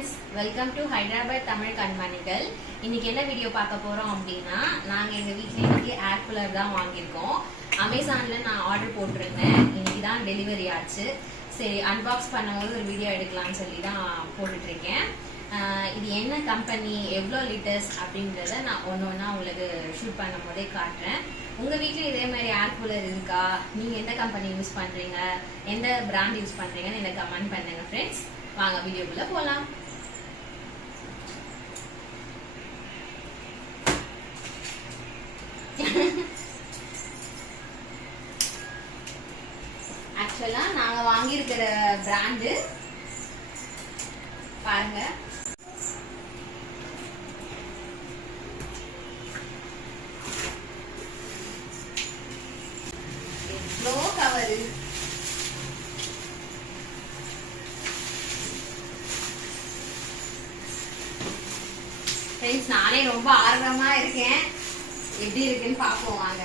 Friends welcome to Hyderabad Tamil கண்மணிகள் இன்னைக்கு என்ன video பார்க்க போறோம் அப்படின்னா நாங்க எங்க வீட்ல இன்னைக்கு ஏர் கூலர் தான் வாங்கியிருக்கோம். அமேசான்ல நான் ஆர்டர் போட்டிருந்தேன். இன்னைக்கு தான் டெலிவரி ஆச்சு. சரி அன்பாக்ஸ் பண்ணும்போது ஒரு வீடியோ எடுக்கலாம்னு சொல்லி தான் போட்டுட்டு இருக்கேன் இது என்ன கம்பெனி எவ்வளோ லிட்டர்ஸ் அப்படின்றத நான் ஒன்று ஒன்றா உங்களுக்கு ஷூட் பண்ணும் போதே காட்டுறேன். உங்கள் வீட்டில் இதே மாதிரி ஏர் கூலர் இருக்கா? நீங்கள் எந்த கம்பெனி யூஸ் பண்ணுறீங்க எந்த பிராண்ட் யூஸ் பண்ணுறீங்கன்னு எனக்கு கமெண்ட் பண்ணுங்க ஃப்ரெண்ட்ஸ் வாங்க வீடியோக்குள்ளே போகலாம் ஆக்சுவலாக நாங்கள் வாங்கியிருக்கிற பிராண்டு பாருங்க. எவ்வளோ கவரு ஃப்ரெண்ட்ஸ் நானே ரொம்ப ஆர்வமா இருக்கேன். எப்படி இருக்குன்னு பார்ப்போம் வாங்க.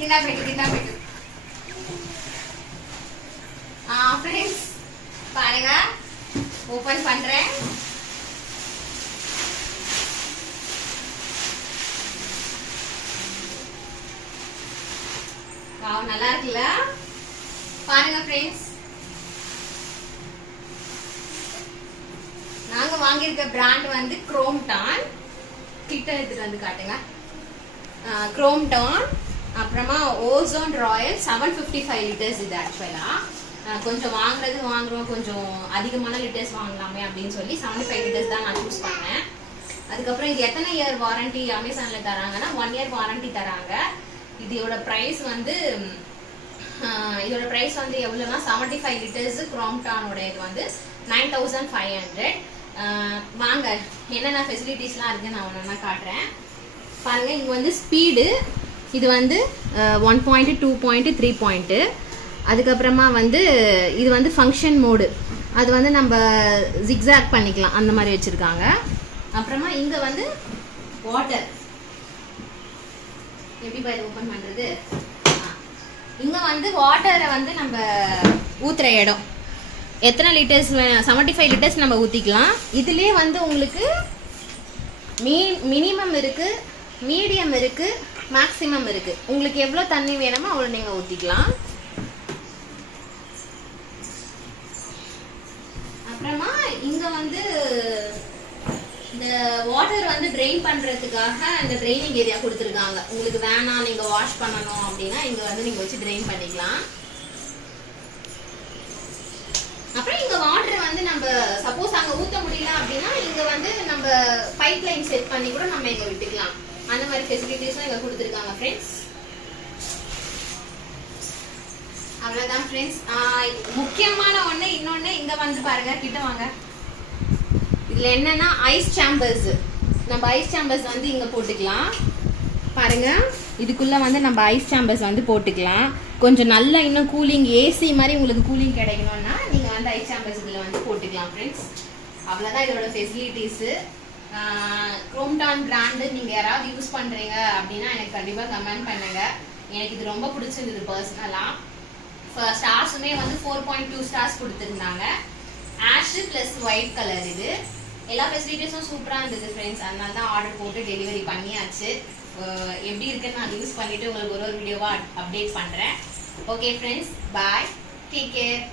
కింద పెట్టు కింద పెట్టు ఫ్రెండ్స్ பாருங்க ஓபன் பண்றேன் வாவ் நல்லா இருக்குல்ல பாருங்க ஃப்ரெண்ட்ஸ் நாங்க வாங்கியிருக்க பிராண்ட் வந்து குரோம்டான் கிட்ட எடுத்துட்டு வந்து காட்டுங்க குரோம்டான் அப்புறமா Ozone royal seven fifty five litres இது ஆக்சுவலாக கொஞ்சம் வாங்குறது வாங்குறோம் கொஞ்சம் அதிகமான லிட்டர்ஸ் வாங்கலாமே அப்படின்னு சொல்லி செவன்டி ஃபைவ் லிட்டர்ஸ் தான் நான் சூஸ் பண்ணேன். அதுக்கப்புறம் இது எத்தனை இயர் வாரண்டி அமேசானில் தராங்கன்னா ஒன் இயர் வாரண்டி தராங்க. இதோட ப்ரைஸ் வந்து இதோட ப்ரைஸ் வந்து எவ்வளோனா செவன்டி ஃபைவ் லிட்டர்ஸ் குரோம்டானோட இது வந்து நைன் தௌசண்ட் ஃபைவ் ஹண்ட்ரட் வாங்க என்னென்ன ஃபெசிலிட்டிஸ்லாம் இருக்குன்னு நான் ஒன்று காட்டுறேன். பாருங்கள் இங்கே வந்து ஸ்பீடு இது வந்து one point two point three point அதுக்கப்புறமா வந்து இது வந்து ஃபங்க்ஷன் மோடு அது வந்து நம்ம ஜிக்ஸாக் பண்ணிக்கலாம். அந்த மாதிரி வச்சுருக்காங்க. அப்புறமா இங்கே வந்து வாட்டர் எப்படி பாரு ஓப்பன் பண்ணுறது இங்கே வந்து வாட்டரை வந்து நம்ம ஊற்றுற இடம். எத்தனை லிட்டர்ஸ் செவன்ட்டி ஃபைவ் லிட்டர்ஸ் நம்ம ஊற்றிக்கலாம் இதுலேயே வந்து உங்களுக்கு மீ மினிமம் இருக்குது மீடியம் இருக்குது மேக்ஸிமம் இருக்கு. உங்களுக்கு எவ்வளோ தண்ணி வேணுமோ அவ்வளோ நீங்க ஊத்திக்கலாம். அப்புறமா இங்க வந்து இந்த வாட்டர் வந்து ட்ரெயின் பண்றதுக்காக இந்த ட்ரைனிங் ஏரியா கொடுத்துருக்காங்க. உங்களுக்கு வேணாம் நீங்க வாஷ் பண்ணணும் அப்படின்னா இங்க வந்து நீங்க வச்சு ட்ரெயின் பண்ணிக்கலாம். அப்புறம் இங்க வாட்டர் வந்து நம்ம சப்போஸ் அங்க ஊத்த முடியல அப்படின்னா இங்க வந்து நம்ம பைப் லைன் செட் பண்ணி கூட நம்ம இங்க விட்டுக்கலாம். அந்த மாதிரி ஃபெசிலிட்டிஸும் இங்கே கொடுத்துருக்காங்க ஃப்ரெண்ட்ஸ் அவ்வளோதான் ஃப்ரெண்ட்ஸ் முக்கியமான ஒன்று இன்னொன்று இங்கே வந்து பாருங்க கிட்ட வாங்க. இதில் என்னன்னா ஐஸ் சாம்பர்ஸ் நம்ம ஐஸ் சாம்பர்ஸ் வந்து இங்கே போட்டுக்கலாம். பாருங்க இதுக்குள்ளே வந்து நம்ம ஐஸ் சாம்பர்ஸ் வந்து போட்டுக்கலாம். கொஞ்சம் நல்லா இன்னும் கூலிங் ஏசி மாதிரி உங்களுக்கு கூலிங் கிடைக்கணும்னா நீங்கள் வந்து ஐஸ் சாம்பர்ஸ் இதில் வந்து போட்டுக்கலாம் ஃப்ரெண்ட்ஸ் அவ்வளோதான் இதோட ஃபெசிலிட்டிஸு குரோம்டான் பிராண்டு நீங்கள் யாராவது யூஸ் பண்ணுறீங்க அப்படின்னா எனக்கு கண்டிப்பாக கமெண்ட் பண்ணுங்க. எனக்கு இது ரொம்ப பிடிச்சிருந்தது பர்சனலா ஸ்டார்ஸுமே வந்து ஃபோர் பாயிண்ட் டூ ஸ்டார்ஸ் கொடுத்துருந்தாங்க. ஆஷு ப்ளஸ் ஒயிட் கலர் இது. எல்லா ஃபெசிலிட்டிஸும் சூப்பராக இருந்தது ஃப்ரெண்ட்ஸ் அதனால தான் ஆர்டர் போட்டு டெலிவரி பண்ணியாச்சு. எப்படி இருக்குன்னு நான் யூஸ் பண்ணிட்டு உங்களுக்கு ஒரு ஒரு வீடியோவாக அப்டேட் பண்ணுறேன் okay friends bye take care